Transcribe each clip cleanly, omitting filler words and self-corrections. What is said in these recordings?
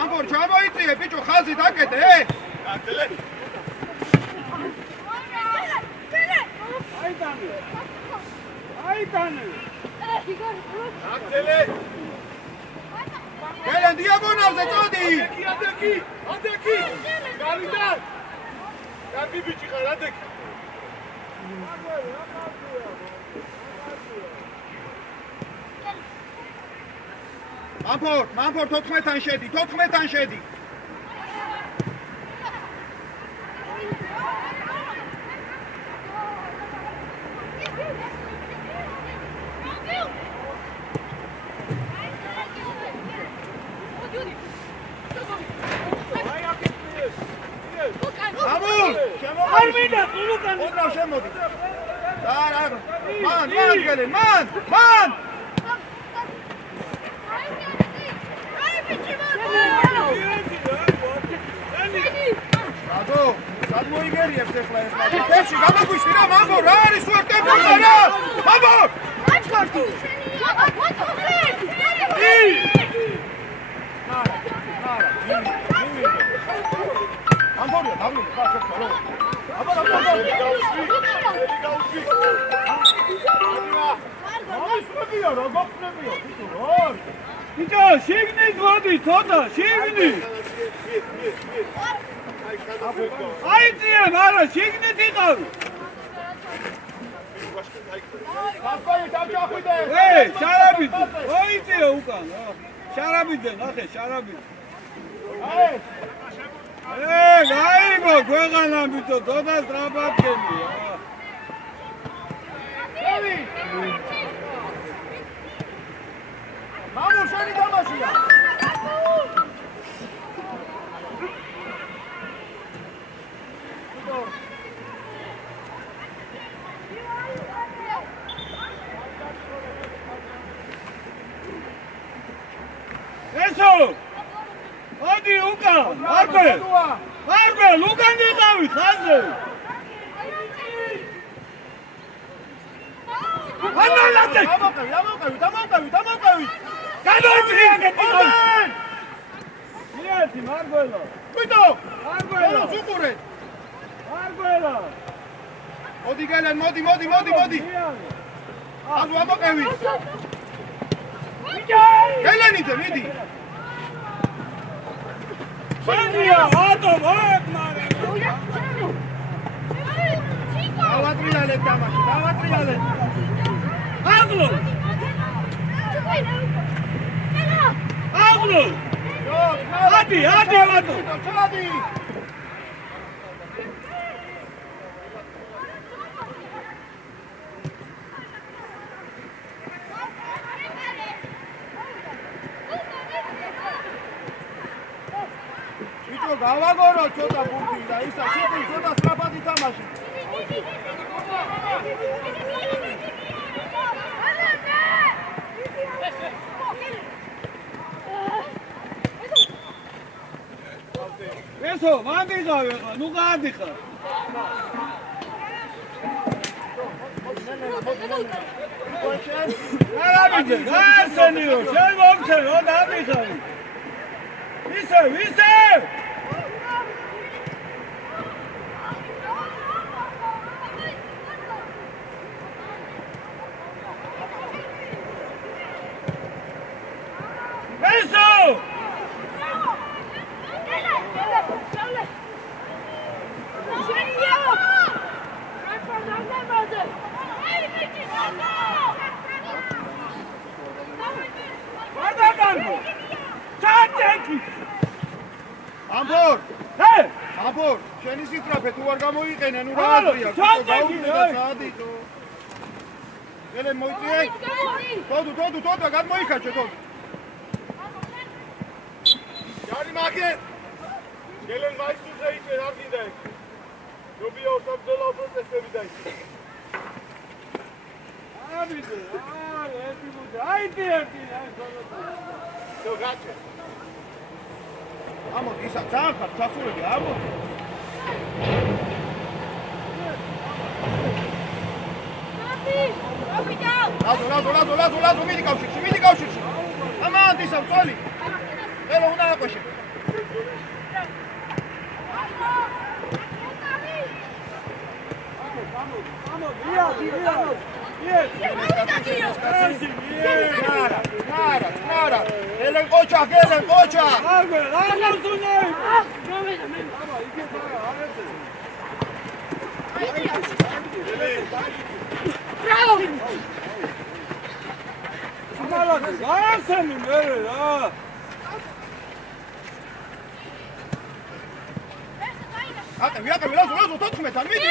ამბორ ჩამოიწიე ბიჭო ხაზით აკეთე აიტანე გელენ დიაგონალზე წოდი ადექი გარიდან კარგი ბიჭი ხარ ადექი მამფორ 14-თან შედი მან გადმოიგერიებს ახლა ეს მათი გამაგვიშდი რა მამბო რა არის თუ არ ტემპო რა მამბო აჩქორდი ამბორია დავიმე ხა შეხო ბიჭო შიგნით მოდი ცოტა შიგნით აიწია მარა შიგნით იყავი შარაბიძე მოიწია უკან შარაბიძე ნახე შარაბიძე გაიგო ქვეყანა ბიჭო ცოტა სწრაფად გემია მამო შენი თამაშია ესო მოდი უკან არბე უკან იყავი ხაზე ანალაზე დამოყევი გადაიწია გეტყვი მიერთი მარგველო ვიდო მარგველო სუყურე მარგველო მოდი გელენ მოდი აზ ვამოყევი გელენიძე მიდი შენია ატო ვაკ მარე დავატრიალეთ თამაში აგლო ადი ვატო ჩადი ბიჭო გავაგორო ცოტა ბურთი და ისა შეტი ცოტა სწრაფად ითამაში ესო მანდიღავი ხა ნუ გაადიხარ არაბიძე გასენიო შენ მომცერო დაადიხარი ისე ამბორ შენი სიტრაფე თუ არ გამოიყენე ნუ რა აზრია გაუწე და საადიტო გელენ მოიწიე თოდო გადმოიქაჩე თოდო ჯარი მაგეთ გელენ მაისუზე იწე არ გინდა ეს ნობია ოსაბძოლა პროცესები დაიწე აბიდე ერთი ბუდა აიტი ერთი აი თო გაჩე ამოდი ისა ძალიან ხარ ჩასულები ამოდი ნაბი ლაზო, მიდი კავშირში. ამან დისავ წოლი. ელო უნდა აყვეშე. Nara. Gelen koça. Bravo. Via, Lazo, totkmeta, midi.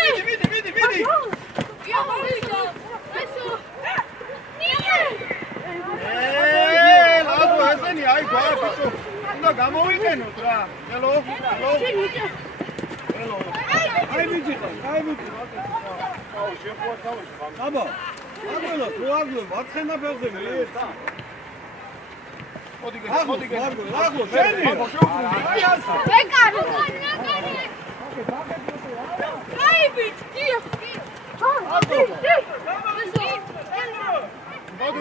Lazo, ესენი აი გვარ ბიჭო. უნდა გამოვიყენოთ რა. ელო. აი მიდი. აბა. აგველო, როაგლო, მარცხენა ფეხზე მიეთ. მოდი, ლაგო, შენი. ბეკარო. აი ბიჭი.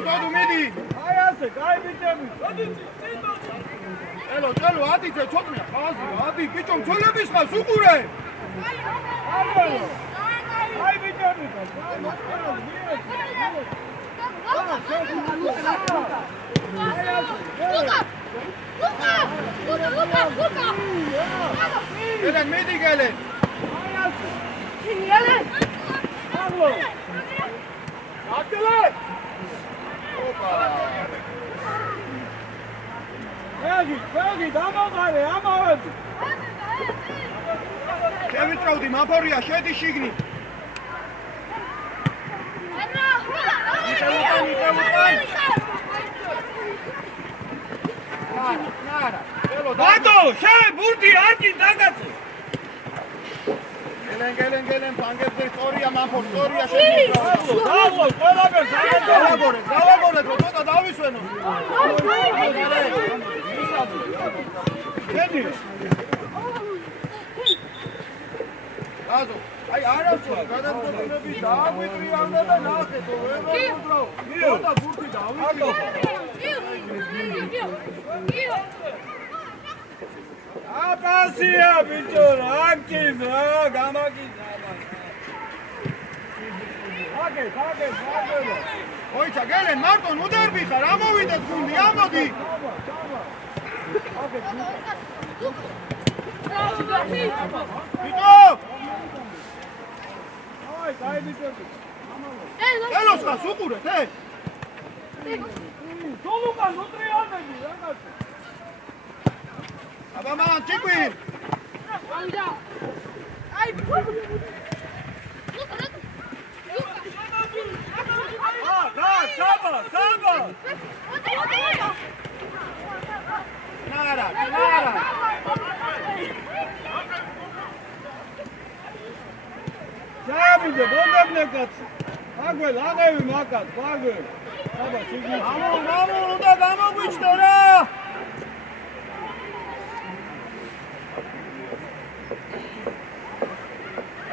დოდუ მიდი. აი ასე, კაი ბიჭები. ელო, ადიძე ცოტნე, ხაზი, ადი ბიჭო, მცველების ხას უყურე. აი ბიჭები. Luka. Gelen midi gelin. Gelen. Aglo. Attılar. Opa. Pegi, ama öldü. Şevitravdi, maporiya, şedi şigni. Nara. Bato, şay burdi arki dagası. Gelen, pangetse istoriya mapor, istoriya şedi. Bravo, Zavagore, tota davisveno. Şedi. Lazo, ay araso, გადაწყვეტილები დააგვიტრიალდა და ნახე თუ ვერ მოძრავ. ხოდა ბურთი დავიწყო. აპასია ბიჭო, აქტივ რა, გამაგიზა. აგე. ოიცა, გელენ მარტონ უდარბი ხარ, ამოვიდეთ გუნდი, ამოდი. ბიჭო! აი ბიჭები. ელოს ხას უყურეთ, დოლუკან მოტრიალები რაღაცა. აბა მან ჭიკვი. აი საბა. ნარა. ჯამიძე, ბონდებნე კაცი. აგველ, აღევი მაკაც, აგველ. საბა, სიგნი. მამო, უნდა გამოგვიჩნდე რა.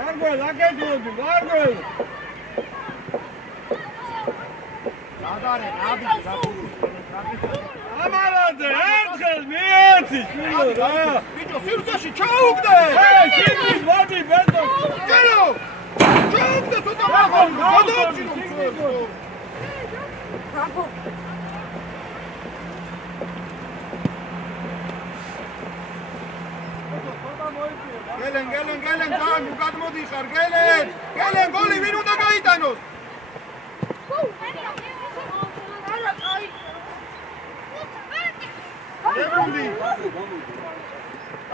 აგველ, აკეთოდი, აგველ. ადარე, აბიჯი. ამარაძე, ერთხელ მიეცი, შვილო რა. ბიჭო, სივრცეში ჩაუგდე. სიგნის ვადი ბედო. გელო. ჩაუგდე ცოტა მაგალ. გადაუცინო. Bravo. გელენ, ძალიან გადმოდიხარ, გელენ, გოლი ვინ უნდა გაიტანოს? გებუნდი.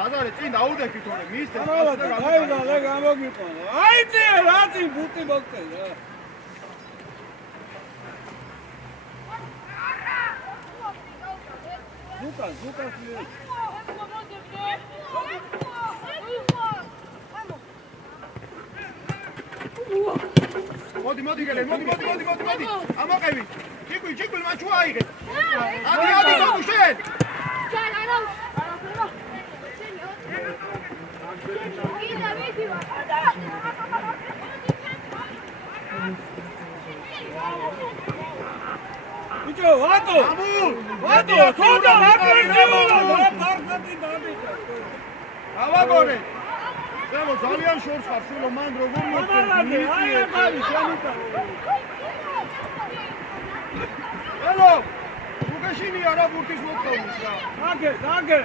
აზარე, წინ დაუდექი თორე, მისცე. და გამოგიყვანა. აი ძე, რაცი ბუტი მოგწე რა. ზუკას მიე. მოდი გელენ, მოდი. ამოყევი. ჭიკვი, მაჩუა აიღე. ადი, გუშენ. ბიჭო, ვატო! თუნდა აგრესიულად ფარფეტი დამიჭა. ავაგორე. ზემო ძალიან შორს ხარ, შულო მან როგორ ამალადე, აი ახალი შემიტა. ელო, უკაშინია რა ბურთის მოწონის რა. აგე.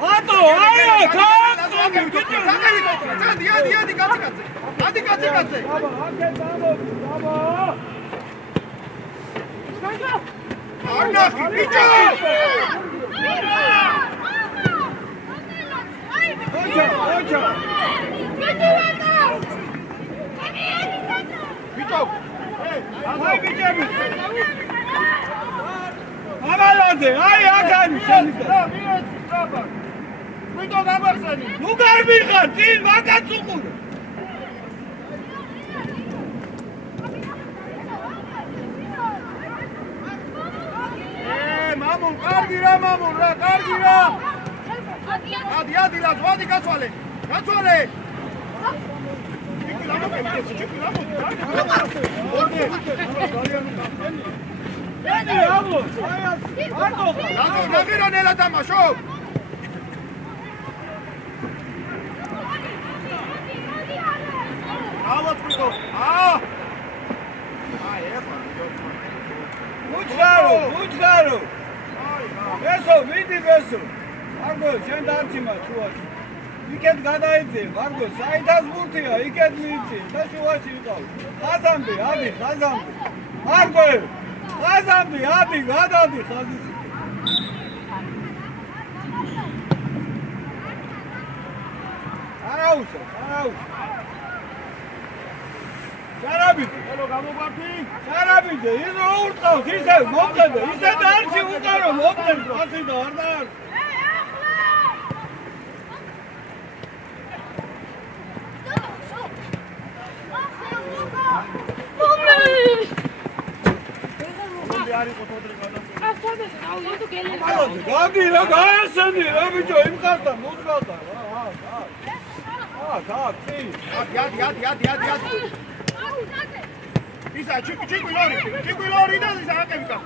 ვატო, აი კაცო, ბიჭო, ადი კაცი. აბა, აგე დამოდი, აბა. არნახი, ბიჭო! ოჩა. ბიჭო! აი ბიჭები. ამალადე, აი აგანი შემიძლია. რა, მიეცი, აბა. ბიჭო, გამახსენი. ნუ გარმიხარ, წინ მაგაც უყურე. მამულ, კარგი რა, კარგი რა. ადი, ლაზო, ადი გაცვალე. ჩიკვი ლაზო, ნაგირანელა დამაშო. ავაც ბიჭო. უჩქარო. ესო, მიდი ესო. მარგო, შენ დარჩიმა შუაში. იქეთ გადაიძე, მარგო, საითას ბურთია, იქეთ მიიწი, და შუაში იყავ. ხაზამდე, ადი, ხაზამდე. მარგო, ხაზამდე, ადი, გადადი ხაზის. არაუშა. შარაბიძე, ელო გამოგვარდი. შარაბიძე, ის რო ურტყავს, ისე მომწედე, ისე დარჩი უკარო, მომწედე, ასე და არ დარ. გაგი რა გაასანი რა ბიჭო იმ ხართან მოძღავდა რა კაცი ადი ისა ჩიკვი ლორი და ისა აკევიკა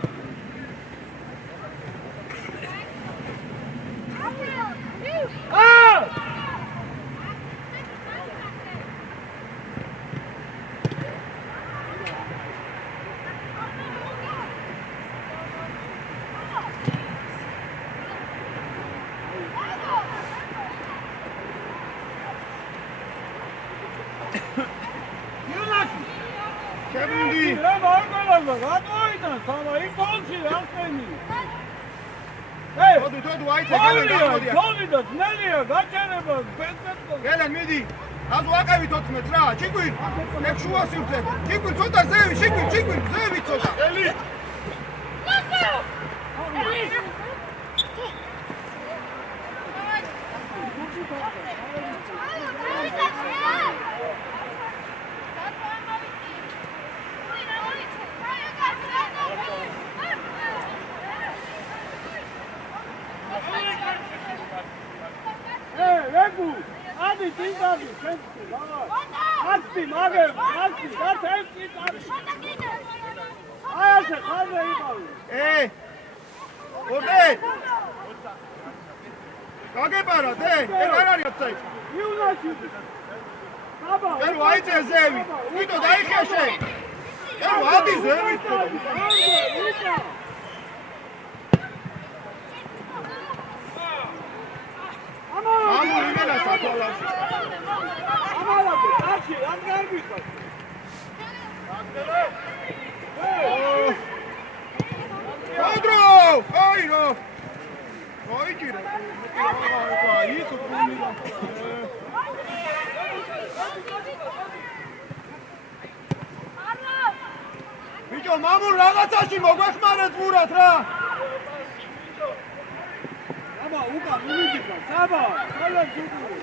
გელენ მიდი აზო აკევით 14 რა ჩიკვი ეგ შუა სივრცე ჩიკვი ცოტა ზევი ჩიკვი ზევი ცოტა ელი Adi, tingabi, sensi, asti, magem, asti, da sensi, ayase, kaze ibavi. ოდე გაგებარა დე ეგ არ არის აფსაი იუნაში აბა ელო აიწე ზევი ვიდო დაიხია შენ ელო ადი ზევი ამური მენა საფალაში ამალადე არჩი არ გარბიხარ Pedro! Ai, no! Ai, gira! Ai, isso, comigo! Bicho, mamu, რაღაცაში მოგვეხმარეთ მურად რა! აბა, უკა, მიმიდიხა, საბა, სალამ ჯუგური!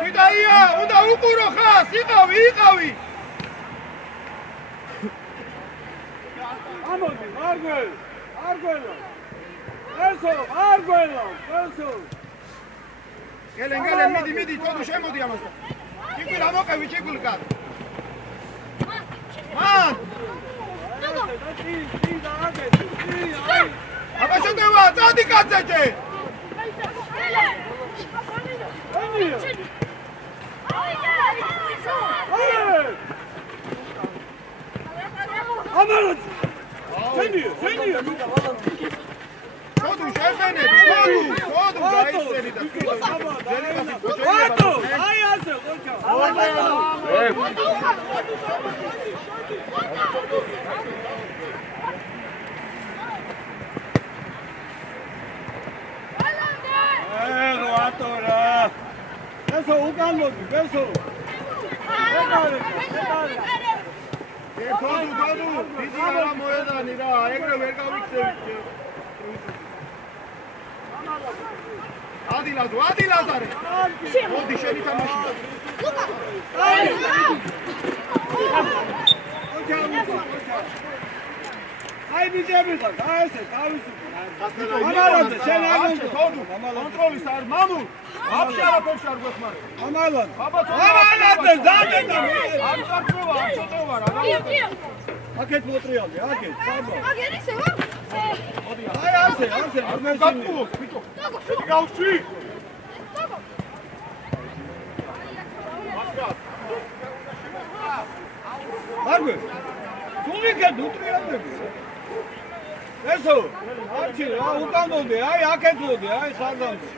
კიდაია, უნდა უყურო ხას, იყავი! ამოდი, არგველა! ესო! გელენ მიდი თოდუ შემოდი ამასთან ჩიკვირა მოყევი ჩიკვილკად მან აბა შედევა წადი კაცეჭე ამალოთ შენიო თოდუ შეფენები თოდუ გაიცენი და ვატო აი ასე ხოჭა ვატო რა ესო უკანლოდი ესო თოდუ დიდი არა მოედანი რა ეგრე ვერ გავიქცევი ადი ლაზარე მოდი შენი თამაში აი მიძები ხარ აი ესე თავისუფლად ამალანზე შენ არ თოდუ კონტროლის არ მამულ აბშე არაფერს არ გვეხმარე ამალანზე დადედა არ წარწვა რა აკეთ მოტრიალე აკეთ საბა აგერ ისევა აი ასე გაკულო ბიჭო შედი გავშვი მარგვე სულიკეთ უტრიალდები ესო არჩი რა უკანოდე აი აკეთლოდე აი სარდამზე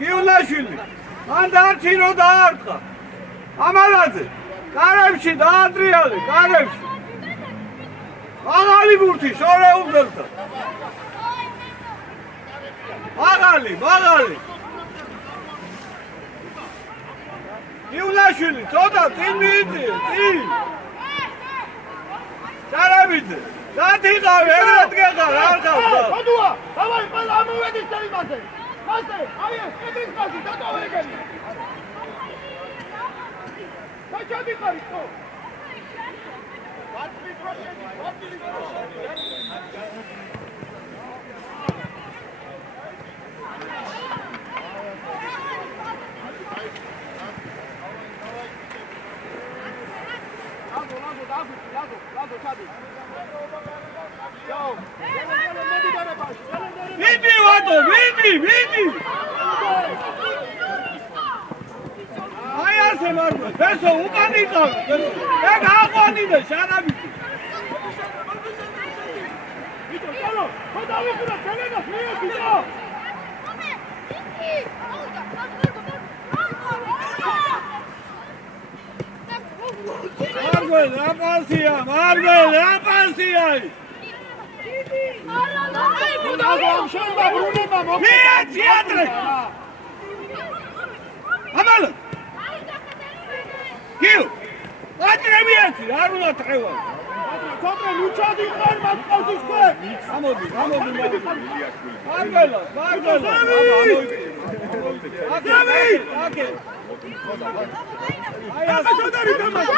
გიუნაშვილი მან დარჩი რო დაარტყა ამალაძე კარებში დაადრიალე კარებში აღალი ბურთი შორეულდელთა აღალი გიუნაშვილი ცოტა წინ მიიწიე წინ სარაბიძე დათიყავი ეგრეთ გეყარ არ ხავდა თოდუა დავაი ყველა ამოვედი სერიმაზე მასე აი ეს კედრის გაზი დატოვეგენი საჭადი ხარი ხო ვარტი პროშენი ლაზო ჩადი ვიდი ვატო ვიდი აი ასე მარგო ესო უკან იყავ ეგ აყვანინე შანაბიძე ბიჭო ჩალო ხო დავიხურა ჩელენას მიექიდო მარგო აპასია მიეციადრე ამალო გიუ ატრებიაცი არ უნდა ტყევა კონტრე ნუჩადი ხარ მასყავსის ქვე ამოდი მარგველა აკე აი ასე შედარი დამაგი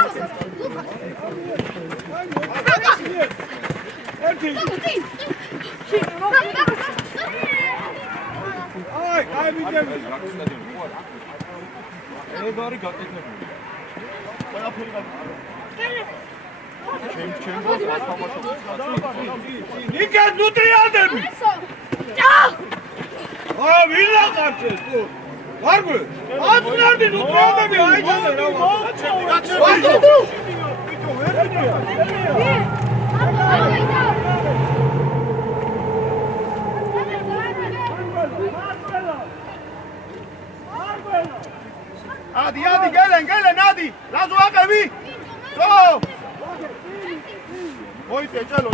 ერთი აი მიძები ეგ არის გაკეთებული ყველაფერი იქეთ ნუტრიალდები ვილაყართ ეს თუ მარგვე აწნარდი ნუტრიალდები აიჭადე რა ვატო ბიჭო ვერ მიდია ადი გელენ ადი ლაზო აყევი ძო მოიწე ჭელო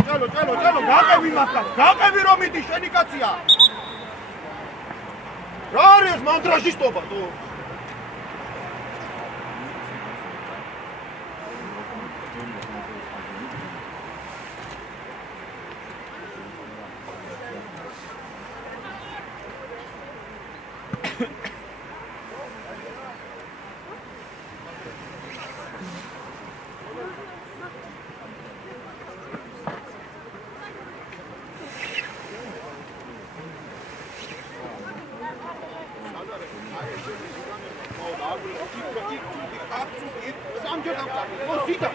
გაყევი მაგას გაყევი რომ მიდი შენი კაცია რა არის მანტრაშისტობა თუ სიტა.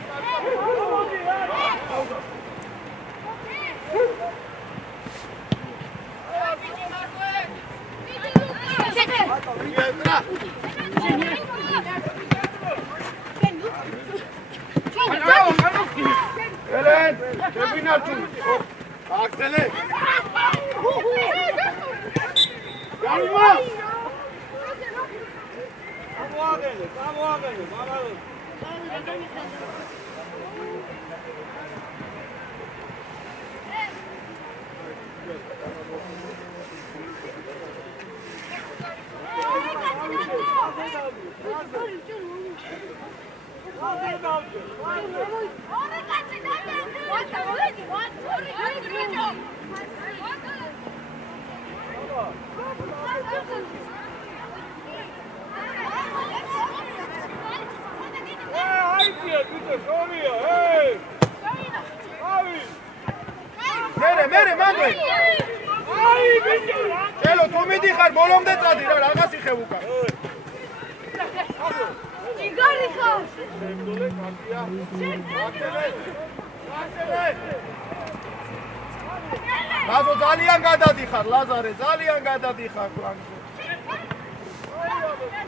ელენ, შევინარჩუნ. აგზელე. გაიმა. გამოაგენე, მამალო. მერე მანდე. ჩელო თუ მიდიხარ ბოლომდე წადი რა რაღაც იხევ უკან. იგარი ხარ. ლაზო ძალიან გადადიხარ ლაზარე ძალიან გადადიხარ ფლანგზე.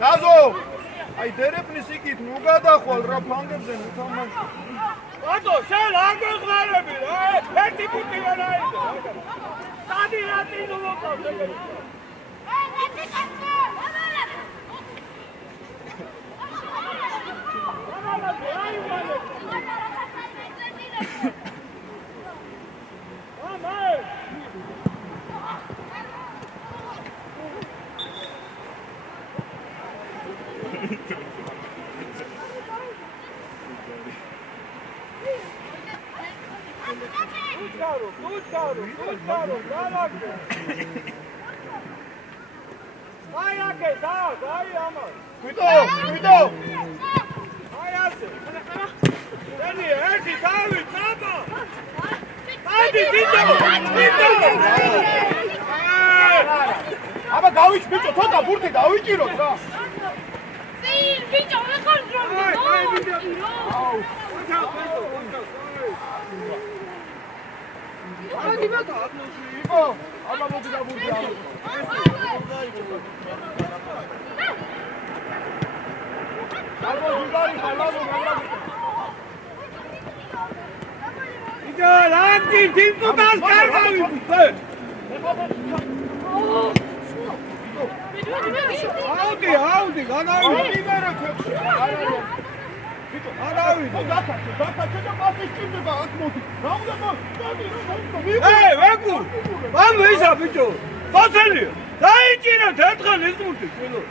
ლაზო აი დერეფნის იქით ნუ გადახვალ რა ფლანგებზე ნუ თამაში. ბატო შენ არ გეღმარები რა ერთი ფუტი ვერ აიდო. სადი რატი ნუ მოყავდა. Cuidado! Ai, assim! Daniel, sabe, sabe! Ai, აბა გავიჩ ბიჭო, ცოტა ბურთი დავიჭიროთ რა. წინ ბიჭო, რა კონტროლი? აი, ბიჭო. აუ. ადი ბატო, იპო, აბა მოგდა ბურთი აუ. ალბო ჯუბარი ხალავო მაგარი. ბიჭო, ლამკი თიმკუტას კარგავი. აუდი, განავი. განავი. დაკაცე და პასის ჭირდება აქ მოდი. რა უნდა მოდი. ვეკურ. ამ ვისა ბიჭო. ხოცელი. დაიჭირეთ ერთხელ ის მურთი ყველო.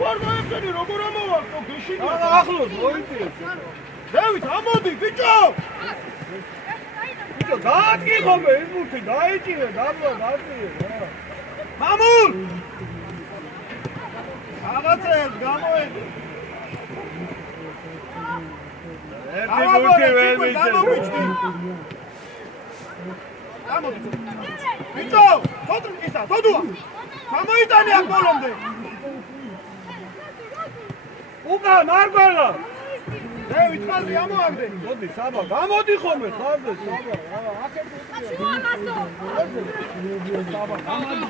ვარ მოეცენი როგორ ამოვარდო გეშინია. ახლოს მოიწიეთ. დავით ამოდი ბიჭო. ბიჭო, დაადგიხობე ის მურთი, დაიჭირე, დაიჭირე რა. მამულ! რაღაცებს გამოედი. ერთი მურთი ვერ მიჭირე. გამოდი. ბიჭო, თოტრკისა, თოდუა. გამოიტანე აქ ბოლომდე. უკან არ გველა. დავით ხალხი ამოაგდე. მოდი, საბა, გამოდი ხოლმე ხალხი, საბა. აქეთ შუამასო. საბა, გამოდი.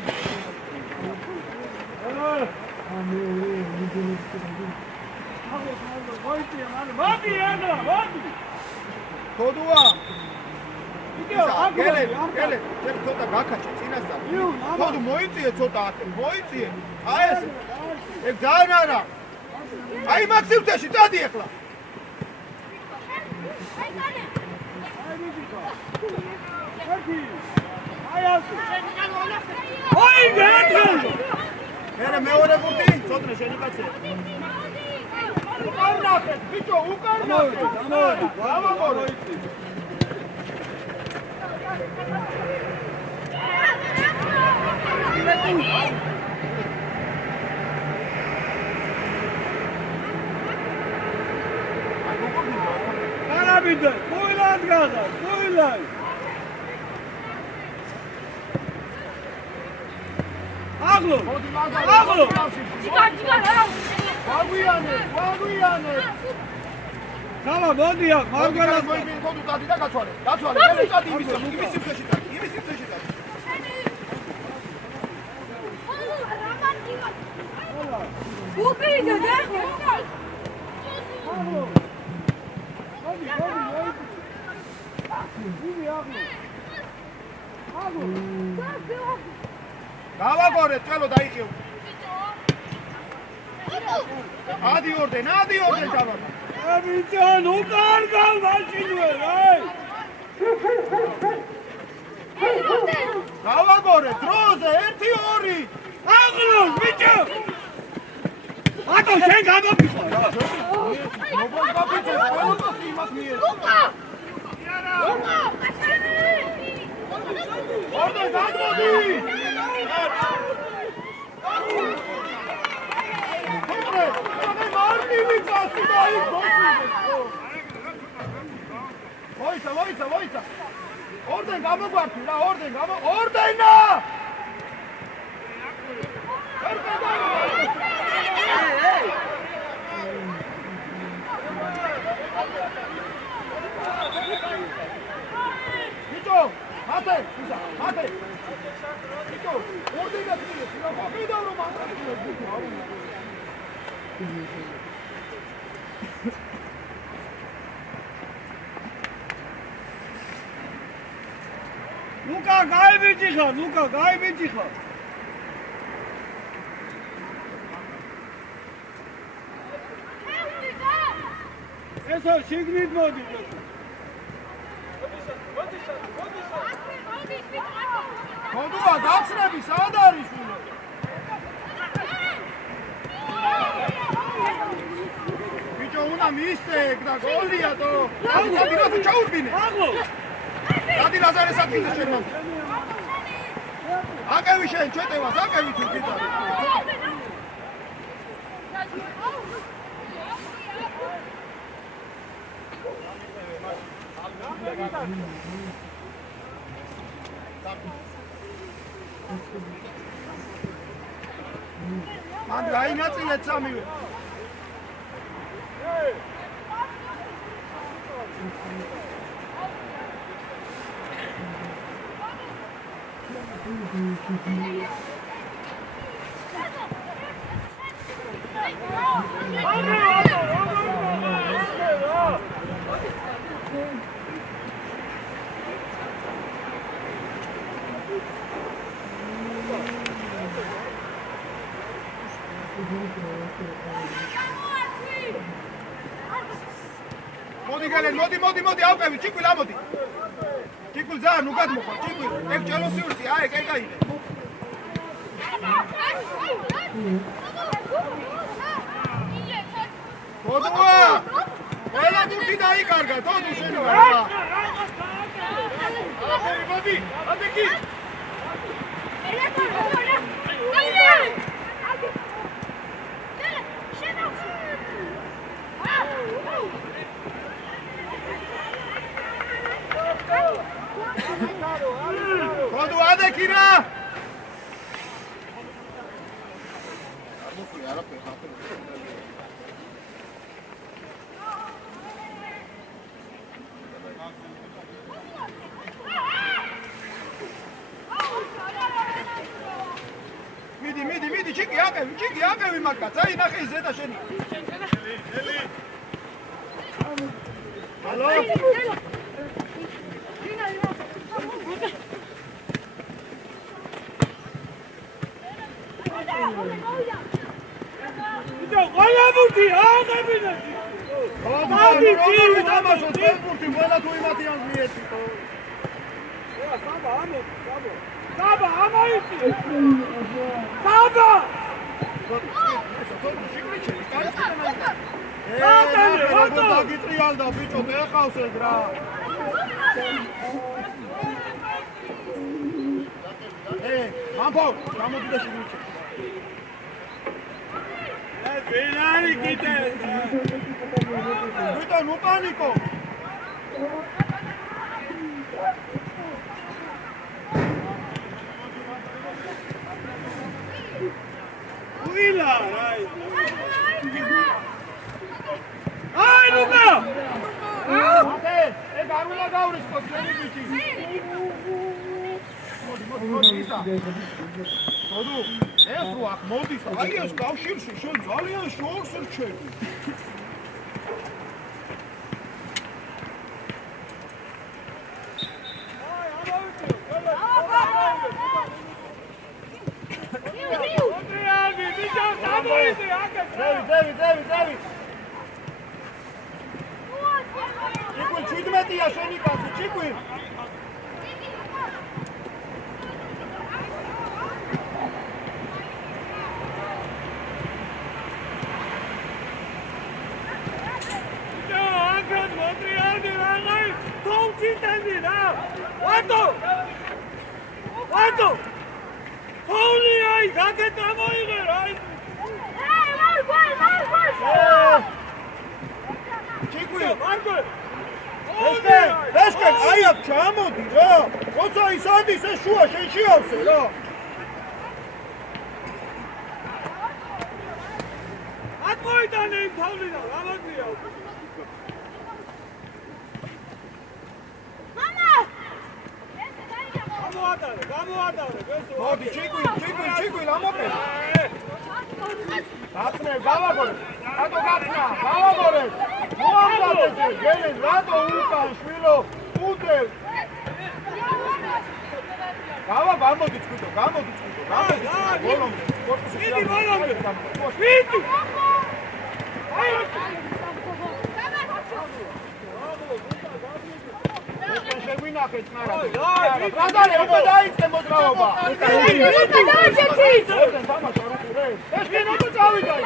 თოდუა. გელე, შენ ცოტა გაქაჩე წინასწარ. თოდუ მოიწიე ცოტა აქ, მოიწიე. აი ეს. ეგ ძალიან არა. აი მაქსიმთაში წადი ახლა. აი გეტყვი. მერე მეორე ბურთი, ცოტნე შენი კაცე. უკან ნახეთ, ბიჭო, უკან ნახეთ. გამოგორო. Karabide, koylan gaza, koylan. Ağlo, ağlo. Çıkar. Vaguiane. Kama მოდი აქ, მარგველას მოიგე თო დადი და გაცვალე. გაცვალე, მე წადი იმის სივრცეში წადი. იმის სივრცეში წადი. Упери да. გავაგორეთ, წელო დაიხიო. ადი ორდენ ჩავაგო. ბიჭო, ნუ კარგავ მაშინვე, აი. გავაგორეთ, დროზე 1-2. აღლოს, ბიჭო. ატო შენ გამოფიხო რა. მოგონ გაფიცე, ყველაფერს იმას მიერ. Лука! ორდენ გადმოდი. მოიცა. ორდენ გამოგვარდი რა, ორდენა! ბიჭო, მათე. ბიჭო, ორდენა წიეს, რა ყოფილა რომ აკეთებს ბიჭო. Luka, გაიბიჭიხა, Luka, გაიბიჭიხა. ესო შიგნით მოდი. მოდუა, გახსნები, სად არის შვილო? ბიჭო, უნდა მისცე და გოლია თო. დაუცადიროს ჩაურბინე. აღლო. დადი ლაზარეს აკეთე შენ მომ. აკევი შენ ჩეტევას, აკევი თუ გიტა. მან გაინაწილეთ სამივე. მოდი გალენ, მოდი, ავყევი, ჭიკვილ ამოდი. ჭიკვილ ზა, ნუ გადმოხარ, ჭიკვილ. ეგ ჭელოსიურსი, აი, კაიგაინე. მოდუა! ყველა გუნდი დაიკარგა, თოდუ შენ ვარ რა. მოდი, ადეკი. Quando ha da kira? Midi, chiki aqevi makka, tsai naxi zeda sheni. Hallo? ბიჭო, ყველა ბურთი აღებინე. დადი, დამაშო, ბურთი ყველა თუ იმათიანს მიეციტო. საბა, ამოიცი. საბა! დაგიტრიალდა ბიჭო, ეხავს ეგ რა. მამბო, გამოდი და შეგიჩე. ვინარი კიდე? ბიჭო, ნუ პანიკო. უილა, რაი. აი, ეგ არ უნდა გავრისხოთ ჩვენი ბიჭი. მოდი ისა. ხოდუ ეს რო აქ მოდის, აი ეს კავშირში შენ ძალიან შორს რჩები. ძევი. ჩიკვილ 17-ია შენი კაცი, ჩიკვილ. ესკენ, აი აქ ჩამოდი რა. როცა ის ადის ეს შუა შენ შეავსე რა. ათ მოიტანე იმ თავლიდან, რამოდია. გამოატარე, მოდი, ჩიკვილ, ამოყე. გაცნე, გავაგორე. რატო გაცნა? გავაგორე. მოამბადე, გელენ, რატო უკან შვილო? უდევ. გამოდი წვიდო. გამოდი. ბოლომდე. დიდი ბოლომდე. ვიტი. შეგვინახეთ მაგრამ. რაზალე უკვე დაიწყე მოძრაობა. ეს კენო წავიდა.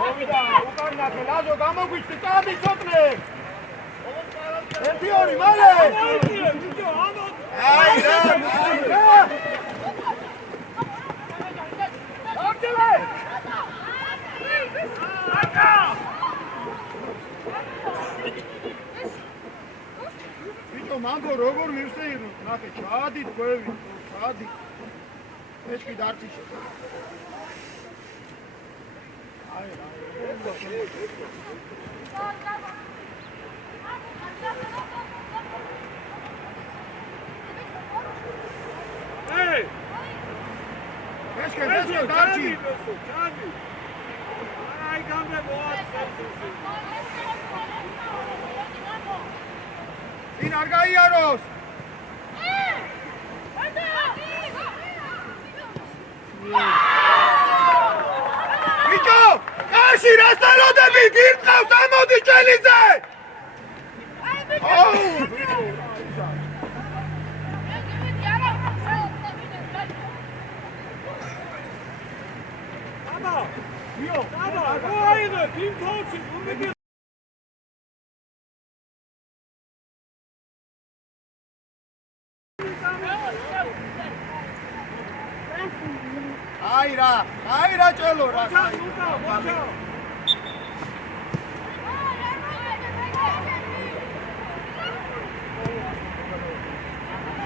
მოვიდა, უკარნახე, ლაზო გამოგვიჩნდი, წადი ცოტნე. 1-2 მალე. აი რა. აღწევე. მამბო როგორ მივსეირო ნახე ჩაადით გვევი ჩაადი ეს კი დარჩიშე აი რა ეი ეს კი დარჩი ჩაადი აი გამე მოაწყე წინ არ გაიაროს. ბიჭო, კაში რას დალოდები? გირწავს ამოდი ჭელიზე. აი რა ჭელო რა.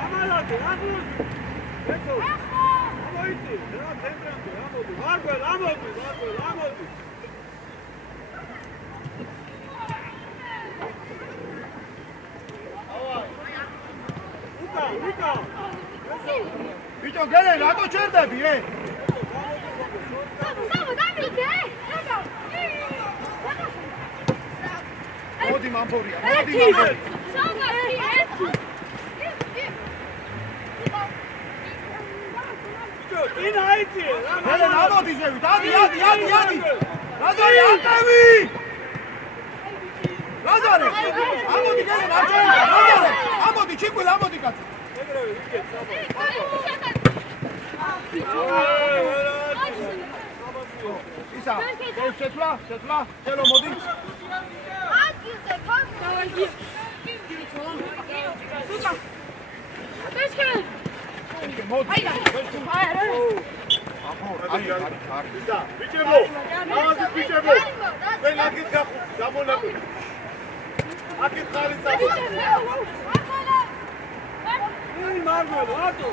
ამალათი, ეხო. მოიწი, რა ცენტრამდე, ამოდი. უკა. ბიჭო, გელენ რატო ჩერდები, მოდი მამბორია, მოდი. წინ აიწი. გელენ ამოდი ზევით, ადი. რაზარი ატევი. რაზარი. ამოდი გელენ აჭერა. რაზარი. ამოდი ჩიკვილ, ამოდი კაცი. ეგრევე იგეთ საბა. ისა, შეცვლა, ჩელო მოდი. ადგილზე ხარ? დავაი. სუკა. ბეშკე. მოდი. აი რა. აი, ისა, ბიჭებო. ამაზე ბიჭებო. ვენ აქეთ გამონაკო. აქეთ ხარი საბა. მარგო, რატო?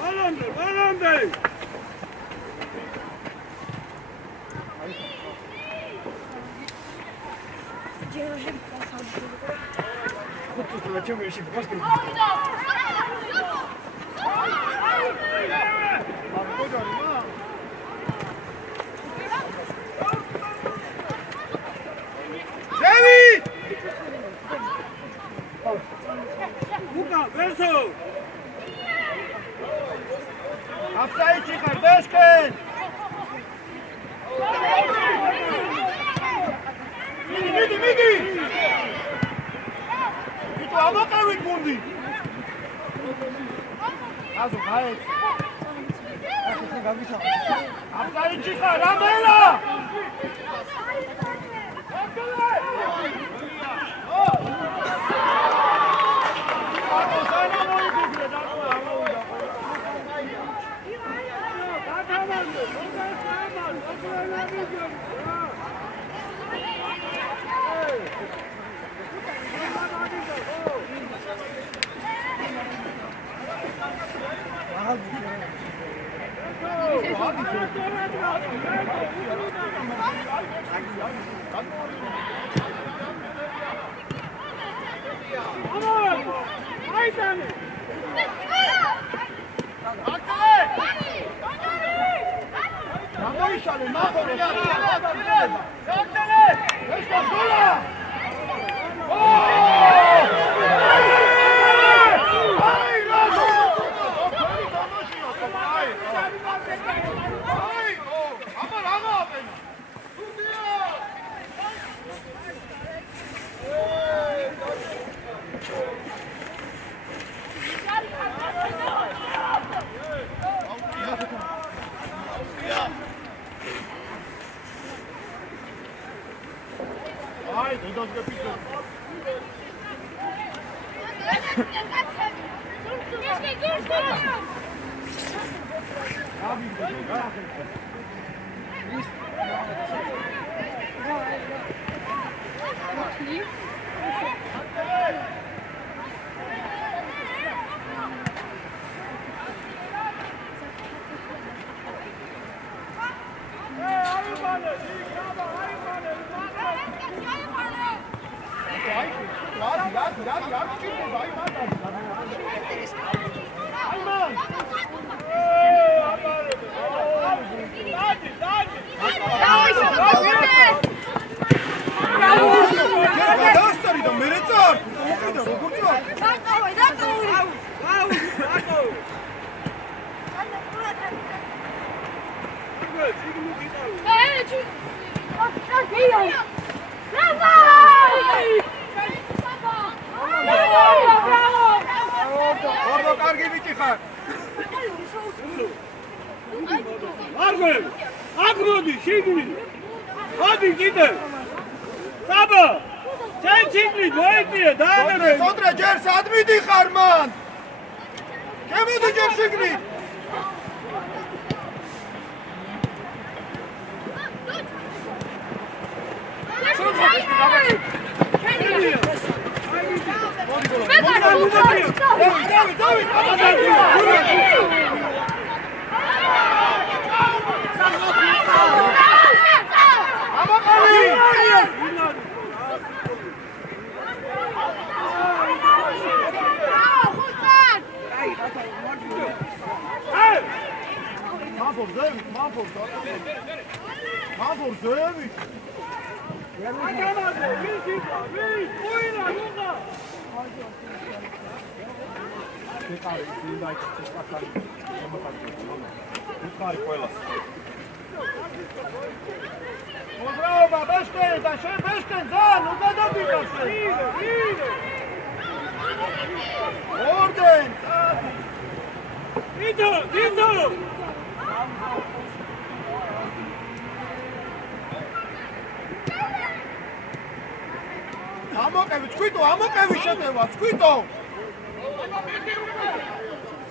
Balonde! Luka, verso! Apsaici, Hardeshken! Midi! Itu ამოყევით გუნდი. აზო, გაეც. ახლა გამიშა. Apsaici, რამელა!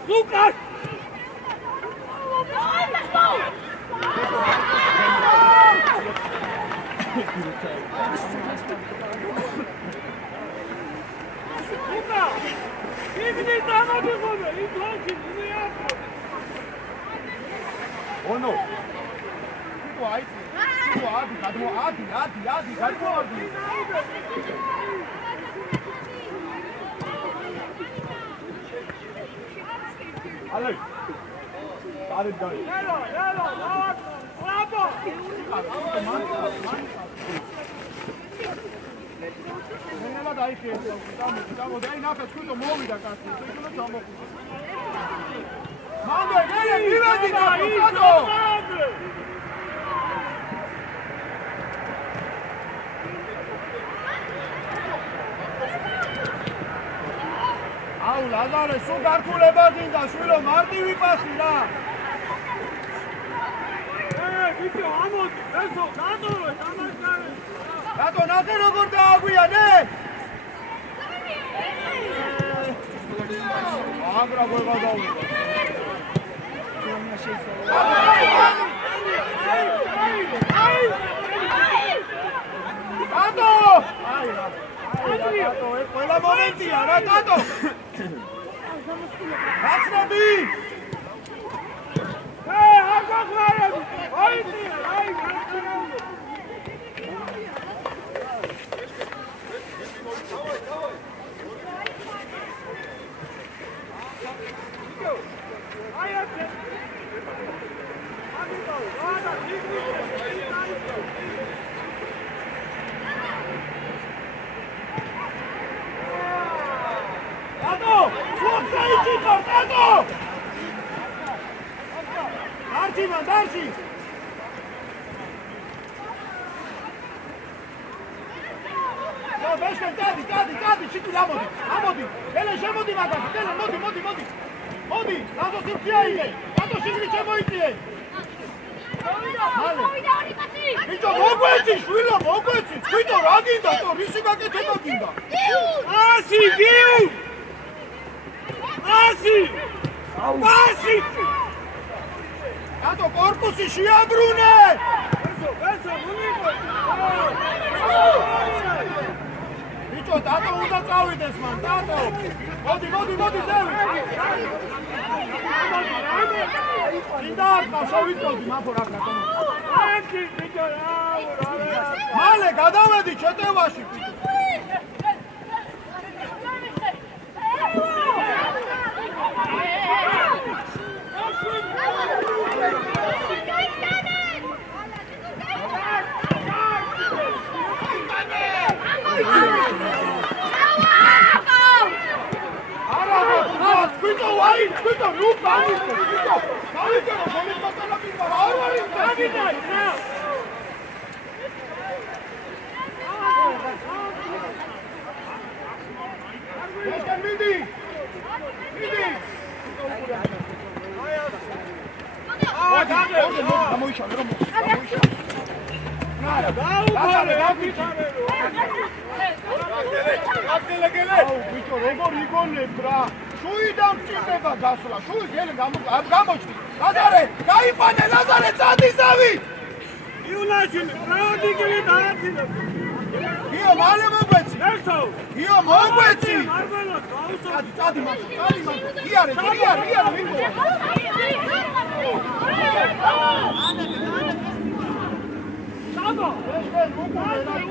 Lukas! Luka! Gib mir die Dame, die Runde! Ich brauche sie! ონო თუ აი თუ ადი გადმოადი Ale! Ale dalej. Lelo! Brawo! Ne ma dai che tamo dai na per tutto muovida cazzo, tu non siamo qui. Mando, vieni da Tato! აუ ლაზარე სულ გარკულება დინდა შვილო მარტივი პასი რა ვიჩო ამოდი ესო დადოვე დამასკარე რატო ნახე როგორ დააგვიანე აგრა გოღა დაუვა დადო აი რა Tato, è quella momentia, no Tato! Ratsnabi! Agua clara! Ai, Darci! No, Beshkan, cadi, citi, amodi! Ele, შემოდი მაგაში, ele, მოდი! Razo sircia ile! Razo shigri chemoitie! Bicho, moguetsi, shvilo, moguetsi! Twito, ra ginda, to, risi gaketeba ginda! Asi! Tato, korpusi shiabrune! Eso, muniko! Bicho, Tato, უნდა წავიდეს მან, Tato! მოდი, ზევი! Მინდა შევიწოდი, მაფო რა გაკეთო. Აკი, ბიჭო, რა! მალე გადავედი ჩეტევაში. Scusa, non parli, scusa! Dai che non vuoi passare la pista, შუიდან მჭირდება გასვლა, შუის ელი გამოჩნი. ლაზარე, გაიფანე, ლაზარე, წადისავი! იუნაში, პრაოდიგილი დაარჩინა. გიო, მალე მოგვეცი. ესო. გიო, მოგვეცი. მარბელო, გაუსო. წადი, გიარე, ვინმო. საბო. ეს უკუნა.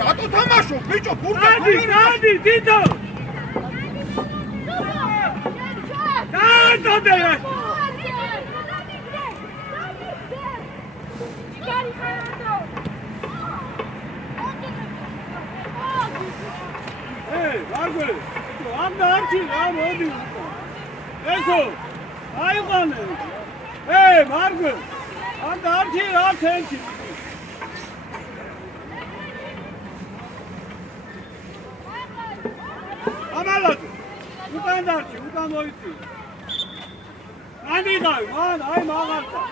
რატო თამაშობ, ბიჭო, ფურდა. დადი, დიდო. დადი. Margul, am darci, am odi. Eso, ai gane. Hey, Margul, am darci, am senci. Amalat, ukan darci, ukan moiti. Andi gai, man, ai magalta.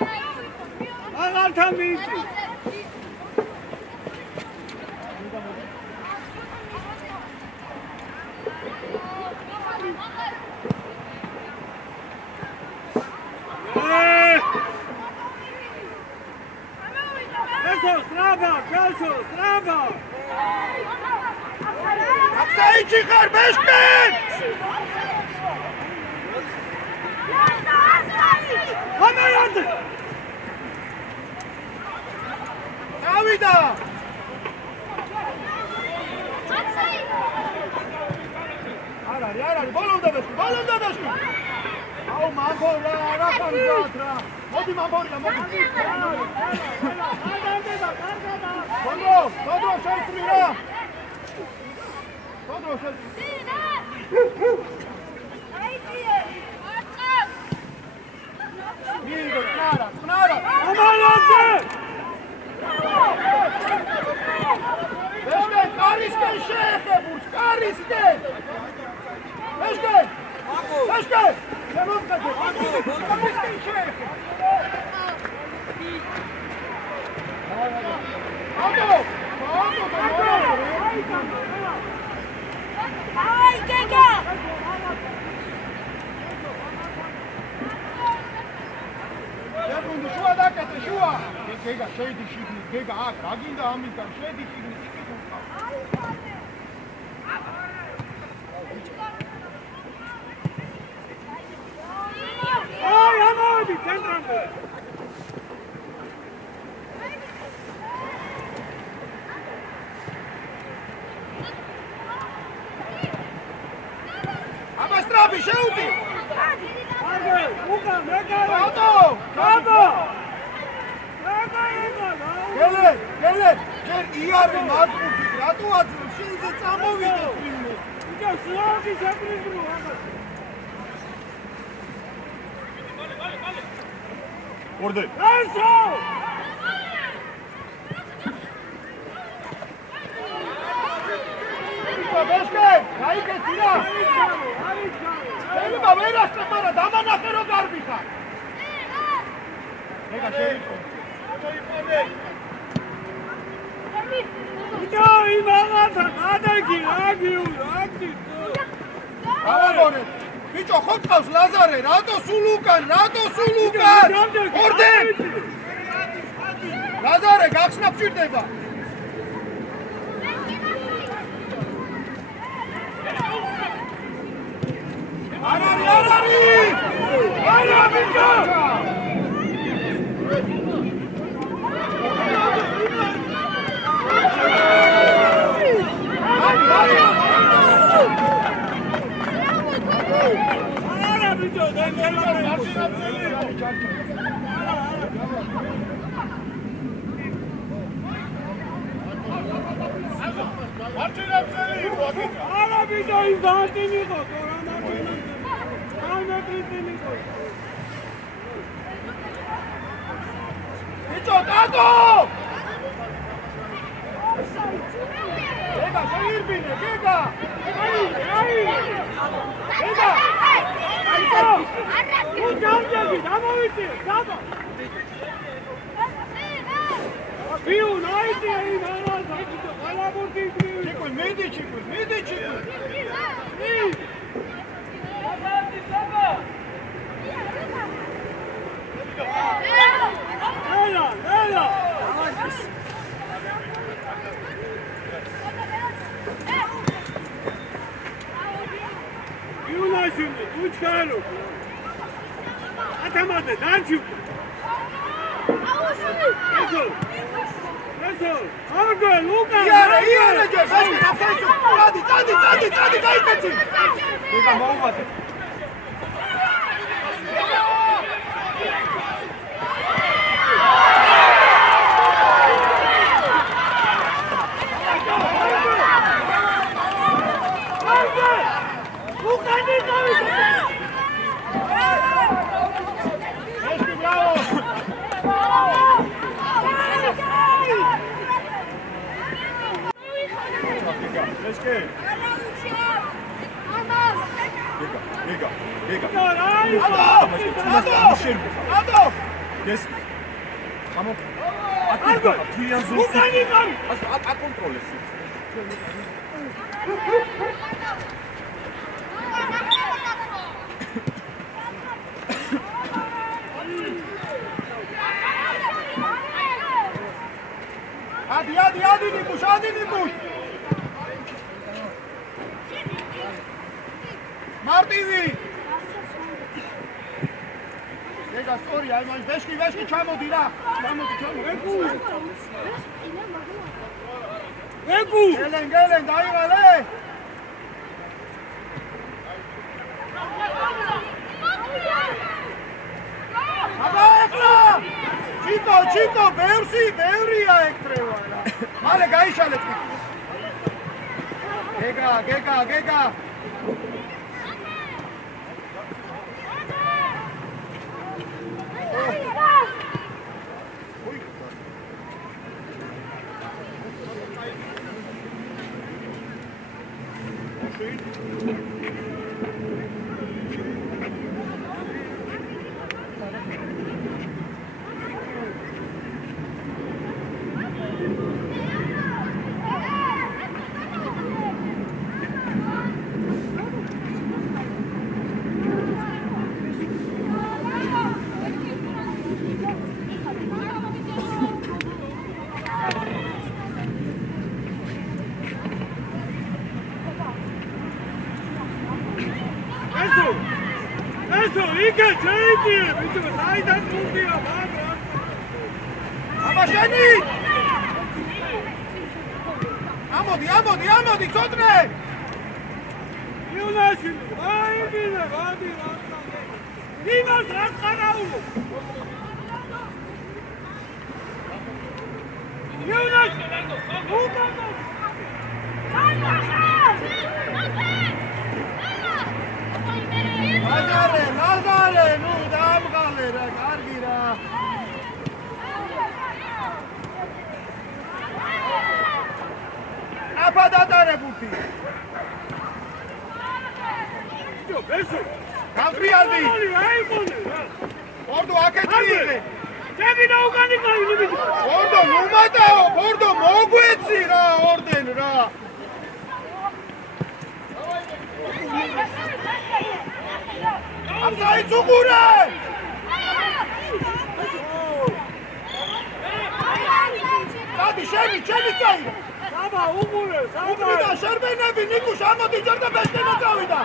Magalta miti. Straba, Kelso, Straba! Აფსაიჩი ხარ, ბეშკენ! Kamerad! Davida! არ არის, ბოლომდე ბეშკი! აუ, მამბორა, რა ხარ გათ რა! მოდი მამბორია, მოდი! Სოდრო, შეიცვლი რა! სოდრო, შეიცვლი! მინდო, წნარა! Kamerad! ბეშკენ, კარისკენ შეეხებურს, კარისკენ! ბეშკენ! შემომკადე! კარისკენ შეეხებ! Ai, Gega! Секунду, შუა დაკეთე, შუა! გეგა, შეიდი შიგნით, გეგა, აქ, რა გინდა ამისგან, შეიდი შიგნით, იქ გულყავ. Ai, ამოვედი ცენტრამდე. აბასტრაფი, შეუდი! Agel, უკან, მეკარე. რატო? გელე, ჯერ იარე მაგბურთით, რატო აძლევ, შენზე წამოვიდე ფილმი. იგა სლავი შებრინდრო ამას. ორდე. ესო! ბეშკენ, გაიგეცი რა! შეიძლება ვერ ასწრებ, მაგრამ დამანახე რომ გარბი ხარ. ეგა შეიყვანე. იგა იმაღათა, ადაგი, აგი. გავაბონე. ბიჭო, ხო გყავს ლაზარე, რატო სულ უკან? ორდე! ლაზარე, გახსნა გჭირდება. არ არის! არა, ბიჭო! არა ბიჭო, დაგელარე. არა ბიჭო, ის დარტინი ხო, რა მარტინი. ანა ტრიტინი ხო. ბიჭო, დადო! გეგა, შეირბინე, გეგა! გეგა! უჯამჯები, დამოვიწი, დაბა. ვიუ, ნაიდი, იმაღათა, ბიჭო, ყალაბურთი. ჩიკვი, მიდი. ელა. იუნაშინი, უჩქარო. ათამადე, დარჩი. ესო, აგე, ლუკა. იარე, ჯერ, ბეშკენ, აფსაიჩი, წადი, გაიგეცი. გეგა, მოუვადე. Gega. Ado! Yes. Vamos. A controle. Adi Nibush. Martivi. Gega, sorry, I want Veshki, chamodi ra. Gelen, daivale. Aba ekla. Chico, ბევრია ეკრევა რა. მალე გაიშალეთ კი. გეგა. Eso, იგე შეიძლება, ბიჭო, საიდან გუნდია, მაგრამ. აბაშენი! ამოდი, ცოტნე! იუნაში, აიბინე, ვადი რა. იმას რა ყანაულო. იუნაში, უკანო. ლაზარე, ნუ დამღალე რა, კარგი რა. აფა დატარებუთი. იო, ბესო. გამფრიალდი. აიმონე რა. ორდო აქეთი იყე. ჩემი დაუგანი გაიგე ბიჭო. ორდო ნუმატაო, ორდო მოგვეცი რა, ორდენ რა. Apsai Zugure! Dadi, Shemi, Tsai! Saba, Ugure, Saba! Ugrida, Sherbenebi, Nikush, Amodi, Jorda, Beshkena, Zavida!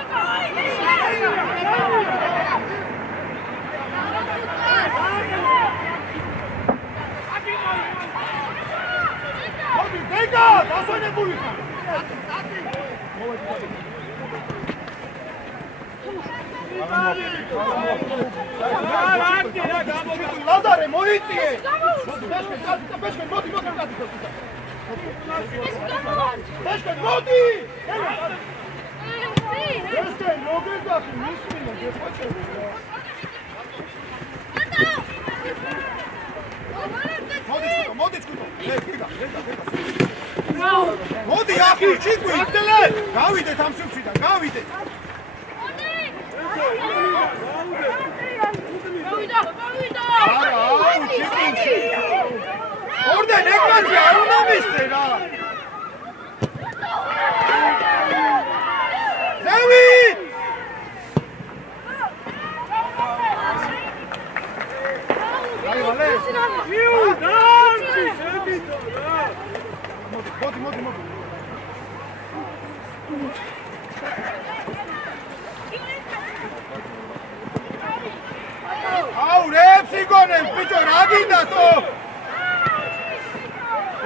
Odi, Dega, Dasone Bulika! ლაზარე მოიწიე ბეშკენ მოდი ბეშკენ მოდი ბეშკენ მოგეძახი მისმინო მოდი მოდი ახლა ჩიკვი იტელე გავიდეთ ამ სივრციდან გავიდეთ ორდენ ეკვაზი არ უნდა მისცე რა ზევი მოდი აუ რებს იგონებს ბიჭო რა გინდათო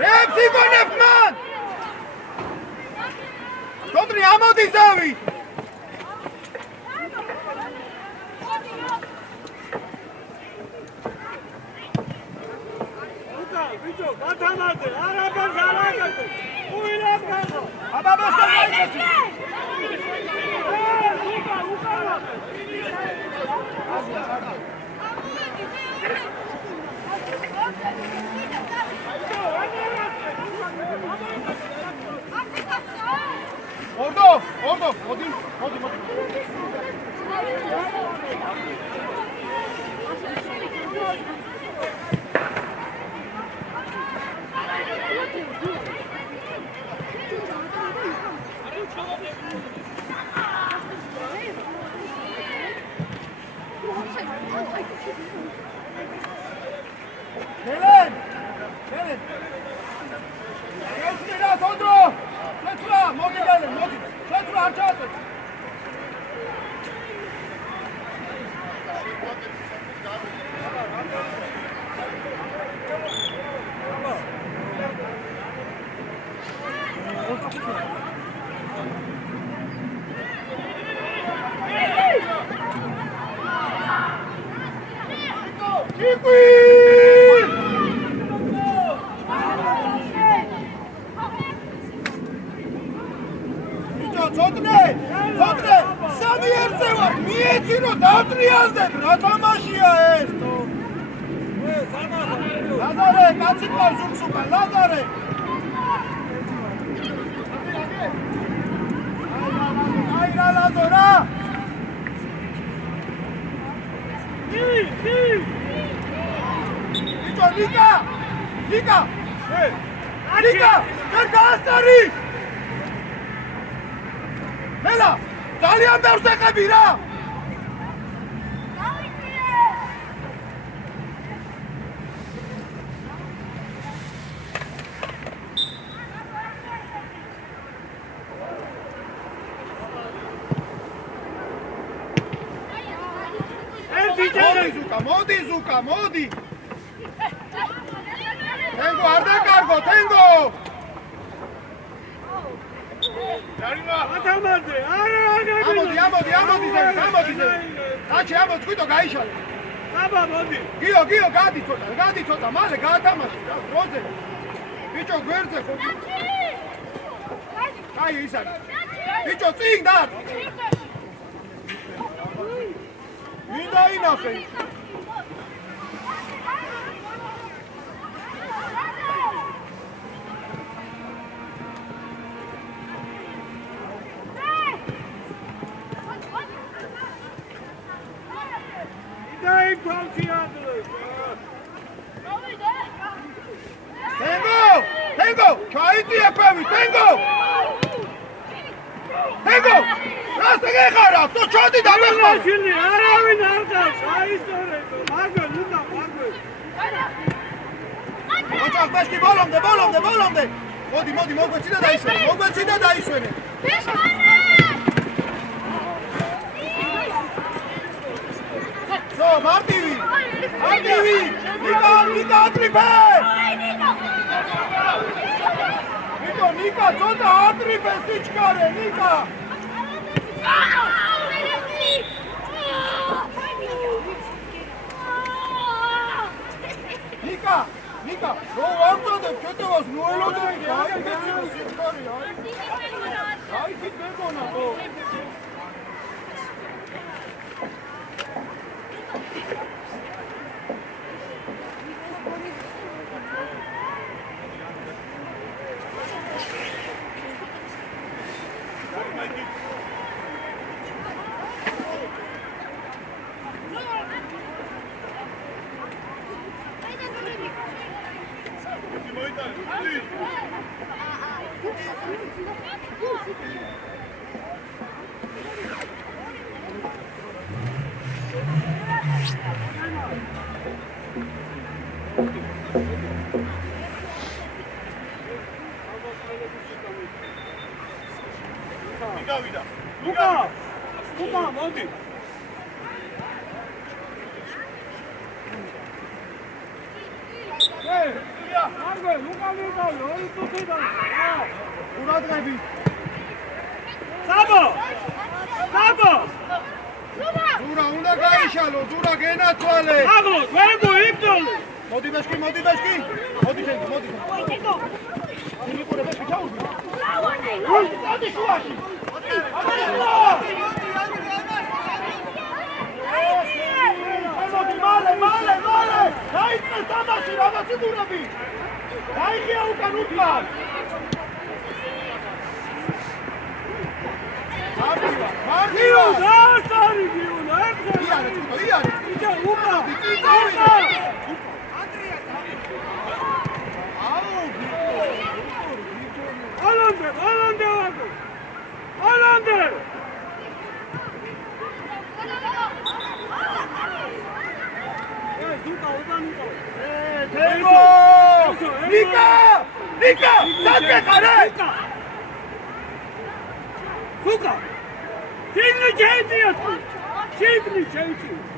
რებს იგონებს მან თოდრი ამოდი ზავი უკა ბიჭო გათამაზე არაფერს არ აკეთებ უილად გახო აბა ბაშკა გაიქეცი უკა ორდო მოდი გელენ ლაზარე, კაცი ყავს უკან, ლაზარე. აი რა ლაზო რა. ბიჭო, ლიკა. ლიკა. ლიკა, ვერ გაასტარი. მელა, ძალიან ბევრს ეხები რა. მოდი ზუკა, მოდი! თენგო, არ დაკარგო, თენგო! ათამაძე, არა, ამოდი, კაცი, ამოდი, თვითონ გაიშალე. აბა, მოდი. გიო, გადი ცოტა, მალე გაათამაში, როზე. ბიჭო, გვერდზე ხო? აი, ის არის. ბიჭო, წინ და! მინდა ინახე. Tengo! Kaiti epevi, tengo! Rasta gehara, to chodi da mekha! Aravin arqas, aistore, magwe, nuda, magwe. Oçaq, beşki, bolomde! Modi, mogbetsida daisvene. So, martivi! Nika atripe! Nika, ცოტა ატრიფე სიჩქარე, Nika! Nika, რო ვამწოდებ კეთებას, რო ელოდები, აი კეთილი სიჩქარია, აი იქით მეგონა, ხო? Luka, მოდი. Margo, Luka მიყავი, ორი წუთიდან. ყურადღები. საბო! ზურა უნდა გაიშალო, ზურა გენაცვალე. აგლო, ვერგო, იბდოლი. მოდი ბეშკი. მოდი შენგი. იმიყურე ბეშკი ჩაუდი. მოდი შუაში. მალე! დაიწყეს თამაში, რაღაცი დურები! დაიხია უკან! მარტივა! დაასარი გიუნა, ერთხელ! იარი! იცი, უკან! ალანდე! Tengo! Nika! Sadge khare! Suka! Şimdi çeyici!